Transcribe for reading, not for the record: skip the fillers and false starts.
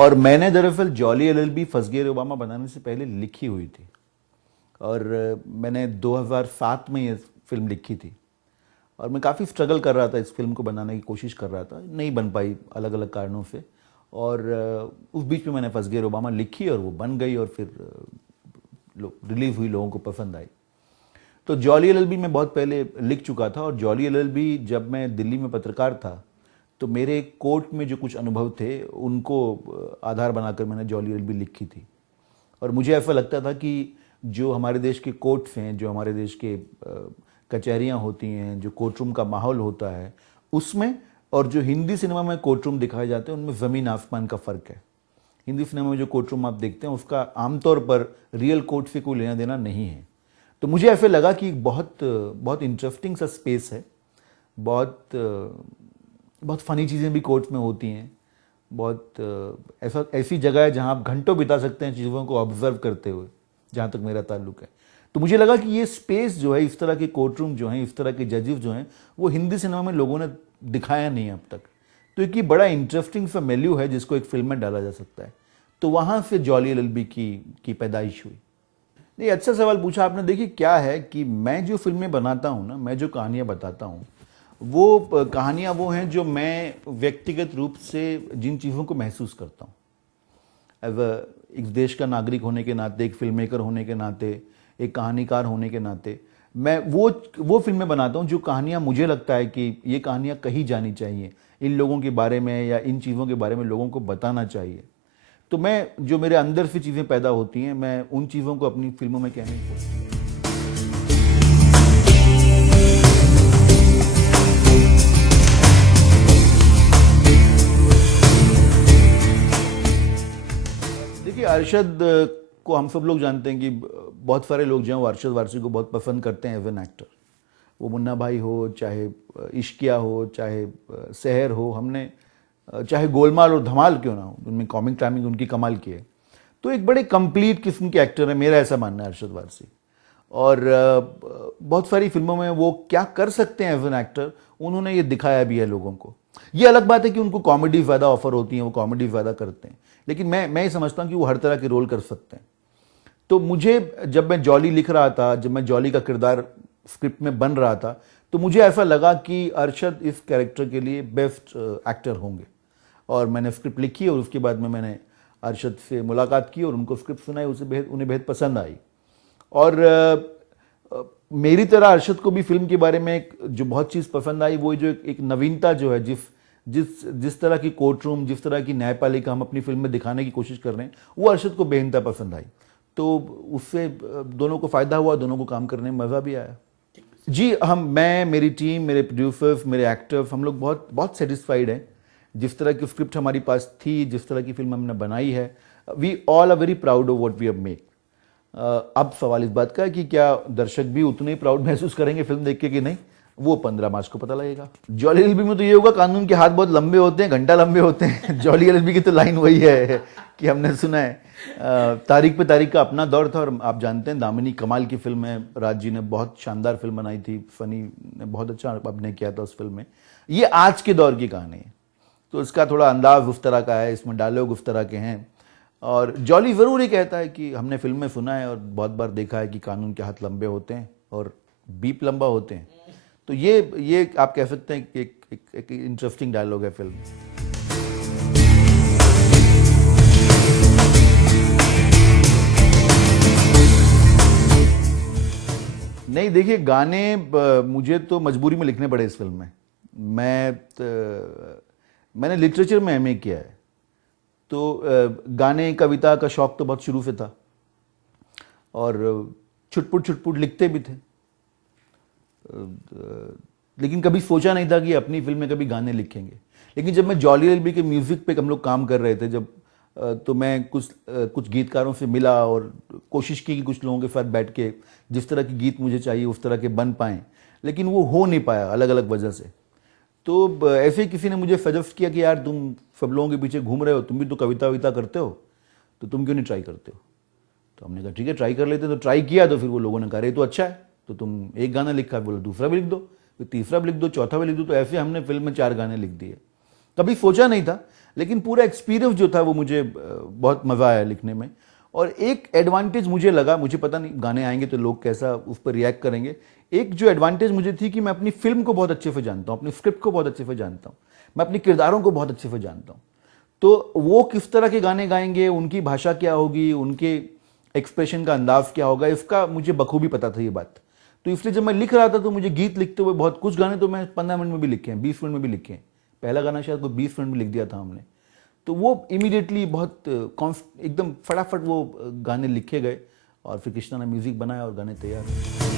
और मैंने दरअसल जॉली एलएलबी फंस गए रे ओबामा बनाने से पहले लिखी हुई थी, और मैंने 2007 में ये फिल्म लिखी थी, और मैं काफ़ी स्ट्रगल कर रहा था, इस फिल्म को बनाने की कोशिश कर रहा था, नहीं बन पाई अलग अलग कारणों से। और उस बीच में मैंने फंस गए रे ओबामा लिखी और वो बन गई, और फिर रिलीज हुई, लोगों को पसंद आई। तो जॉली एलएलबी मैं बहुत पहले लिख चुका था, और जॉली एलएलबी जब मैं दिल्ली में पत्रकार था तो मेरे कोर्ट में जो कुछ अनुभव थे उनको आधार बनाकर मैंने जॉली एलएलबी लिखी थी। और मुझे ऐसा लगता था कि जो हमारे देश के कोर्ट्स हैं, जो हमारे देश के कचहरियाँ होती हैं, जो कोर्ट रूम का माहौल होता है उसमें, और जो हिंदी सिनेमा में कोर्ट रूम दिखाए जाते हैं उनमें ज़मीन आसमान का फ़र्क है। हिंदी सिनेमा में जो कोर्ट रूम आप देखते हैं उसका आमतौर पर रियल कोर्ट से कोई लेना देना नहीं है। तो मुझे ऐसे लगा कि बहुत इंटरेस्टिंग सा स्पेस है, बहुत फ़नी चीज़ें भी कोर्ट में होती हैं, ऐसी जगह है जहां आप घंटों बिता सकते हैं चीज़ों को ऑब्जर्व करते हुए, जहां तक मेरा ताल्लुक है। तो मुझे लगा कि ये स्पेस जो है, इस तरह के कोर्ट रूम जो हैं, इस तरह के जजेस जो हैं, वो हिंदी सिनेमा में लोगों ने दिखाया नहीं अब तक। तो एक ये बड़ा इंटरेस्टिंग सा मेन्यू है जिसको एक फिल्म में डाला जा सकता है। तो वहाँ से जॉली एलएलबी की पैदाइश हुई। नहीं, अच्छा सवाल पूछा आपने। देखिए क्या है कि मैं जो फिल्में बनाता हूँ ना, मैं जो कहानियाँ बताता हूँ, वो कहानियाँ वो हैं जो मैं व्यक्तिगत रूप से जिन चीज़ों को महसूस करता हूँ, एक देश का नागरिक होने के नाते, एक फिल्म मेकर होने के नाते, एक कहानीकार होने के नाते, मैं वो फिल्में बनाता हूँ जो कहानियाँ मुझे लगता है कि ये कहानियाँ कही जानी चाहिए, इन लोगों के बारे में या इन चीज़ों के बारे में लोगों को बताना चाहिए। तो मैं, जो मेरे अंदर से चीज़ें पैदा होती हैं, मैं उन चीज़ों को अपनी फिल्मों में कहने की कोशिश करता हूँ। देखिए, अरशद को हम सब लोग जानते हैं कि बहुत सारे लोग जो हैं वो अरशद वारसी को बहुत पसंद करते हैं एज एन एक्टर। वो मुन्ना भाई हो, चाहे इश्किया हो, चाहे सहर हो, हमने चाहे गोलमाल और धमाल क्यों ना हो, उनमें कॉमिक टाइमिंग उनकी कमाल की है। तो एक बड़े कंप्लीट किस्म के एक्टर है, मेरा ऐसा मानना है अरशद वारसी। और बहुत सारी फिल्मों में वो क्या कर सकते हैं एज एन एक्टर, उन्होंने ये दिखाया भी है लोगों को। ये अलग बात है कि उनको कॉमेडी ज़्यादा ऑफर होती है, वो कॉमेडी ज़्यादा करते हैं, लेकिन मैं ये समझता हूँ कि वो हर तरह के रोल कर सकते हैं। तो मुझे, जब मैं जॉली लिख रहा था, जब मैं जॉली का किरदार स्क्रिप्ट में बन रहा था, तो मुझे ऐसा लगा कि अरशद इस कैरेक्टर के लिए बेस्ट एक्टर होंगे। और मैंने स्क्रिप्ट लिखी और उसके बाद में मैंने अरशद से मुलाकात की और उनको स्क्रिप्ट सुनाई, उन्हें बेहद पसंद आई। और मेरी तरह अरशद को भी फिल्म के बारे में जो बहुत चीज़ पसंद आई, वो जो एक नवीनता जो है, जिस तरह की कोर्ट रूम, जिस तरह की न्यायपालिका हम अपनी फिल्म में दिखाने की कोशिश कर रहे हैं, वो अरशद को बेहद पसंद आई। तो उससे दोनों को फ़ायदा हुआ, दोनों को काम करने में मज़ा भी आया। जी, मैं, मेरी टीम, मेरे प्रोड्यूसर्स, मेरे एक्टर्स, हम लोग बहुत सेटिस्फाइड हैं जिस तरह की स्क्रिप्ट हमारी पास थी, जिस तरह की फिल्म हमने बनाई है। We all are very proud of what we have made. अब सवाल इस बात का है कि क्या दर्शक भी उतने ही प्राउड महसूस करेंगे फिल्म देख के कि नहीं, वो 15 मार्च को पता लगेगा। जॉली एलएलबी में तो ये होगा, कानून के हाथ बहुत लंबे होते हैं, घंटा लंबे होते हैं। जॉली एलएलबी की तो लाइन वही है कि हमने सुना है, तारीख पे तारीख का अपना दौर था। और आप जानते हैं, दामिनी कमाल की फिल्म है, राज जी ने बहुत शानदार फिल्म बनाई थी, फनी ने बहुत अच्छा अभिनय किया था उस फिल्म में। ये आज के दौर की कहानी है, तो इसका थोड़ा अंदाज उस तरह का है, इसमें डायलॉग उस तरह के हैं। और जॉली ज़रूर ही कहता है कि हमने फिल्म में सुना है और बहुत बार देखा है कि कानून के हाथ लंबे होते हैं और बीप लंबा होते हैं। तो ये आप कह सकते हैं कि एक इंटरेस्टिंग डायलॉग है फिल्म। नहीं, देखिए, गाने मुझे तो मजबूरी में लिखने पड़े इस फिल्म में। मैंने लिटरेचर में एमए किया है, तो गाने, कविता का शौक तो बहुत शुरू से था, और छुटपुट लिखते भी थे। लेकिन कभी सोचा नहीं था कि अपनी फिल्म में कभी गाने लिखेंगे। लेकिन जब मैं जॉली एलएलबी के म्यूजिक पे हम लोग काम कर रहे थे, तो मैं कुछ गीतकारों से मिला और कोशिश की कि कुछ लोगों के साथ बैठ के जिस तरह के गीत मुझे चाहिए उस तरह के बन पाएँ, लेकिन वो हो नहीं पाया अलग अलग वजह से। तो ऐसे ही किसी ने मुझे सजेस्ट किया कि यार, तुम सब लोगों के पीछे घूम रहे हो, तुम भी तो कविता वविता करते हो, तो तुम क्यों नहीं ट्राई करते हो। तो हमने कहा ठीक है, ट्राई कर लेते। तो ट्राई किया, तो फिर वो लोगों ने कहा ये तो अच्छा है, तो तुम एक गाना लिखा, बोलो दूसरा भी लिख दो, फिर तीसरा भी लिख दो, चौथा भी लिख दो। तो ऐसे हमने फिल्म में 4 गाने लिख दिए। कभी सोचा नहीं था, लेकिन पूरा एक्सपीरियंस जो था वो मुझे बहुत मज़ा आया लिखने में। और एक एडवांटेज मुझे लगा, मुझे पता नहीं गाने आएंगे तो लोग कैसा उस पर रिएक्ट करेंगे, एक जो एडवांटेज मुझे थी कि मैं अपनी फिल्म को बहुत अच्छे से जानता हूँ, अपनी स्क्रिप्ट को बहुत अच्छे से जानता हूँ, मैं अपने किरदारों को बहुत अच्छे से जानता हूँ। तो वो किस तरह के गाने गाएंगे, उनकी भाषा क्या होगी, उनके एक्सप्रेशन का अंदाज क्या होगा, इसका मुझे बखूबी पता था ये बात। तो इसलिए जब मैं लिख रहा था तो मुझे गीत लिखते हुए बहुत, कुछ गाने तो मैं 15 मिनट में भी लिखे हैं, 20 मिनट में भी लिखे हैं। पहला गाना शायद कोई 20 मिनट में लिख दिया था हमने। तो वो इमीडिएटली बहुत एकदम फटाफट वो गाने लिखे गए और फिर कृष्णा ने म्यूजिक बनाया और गाने तैयार हुए।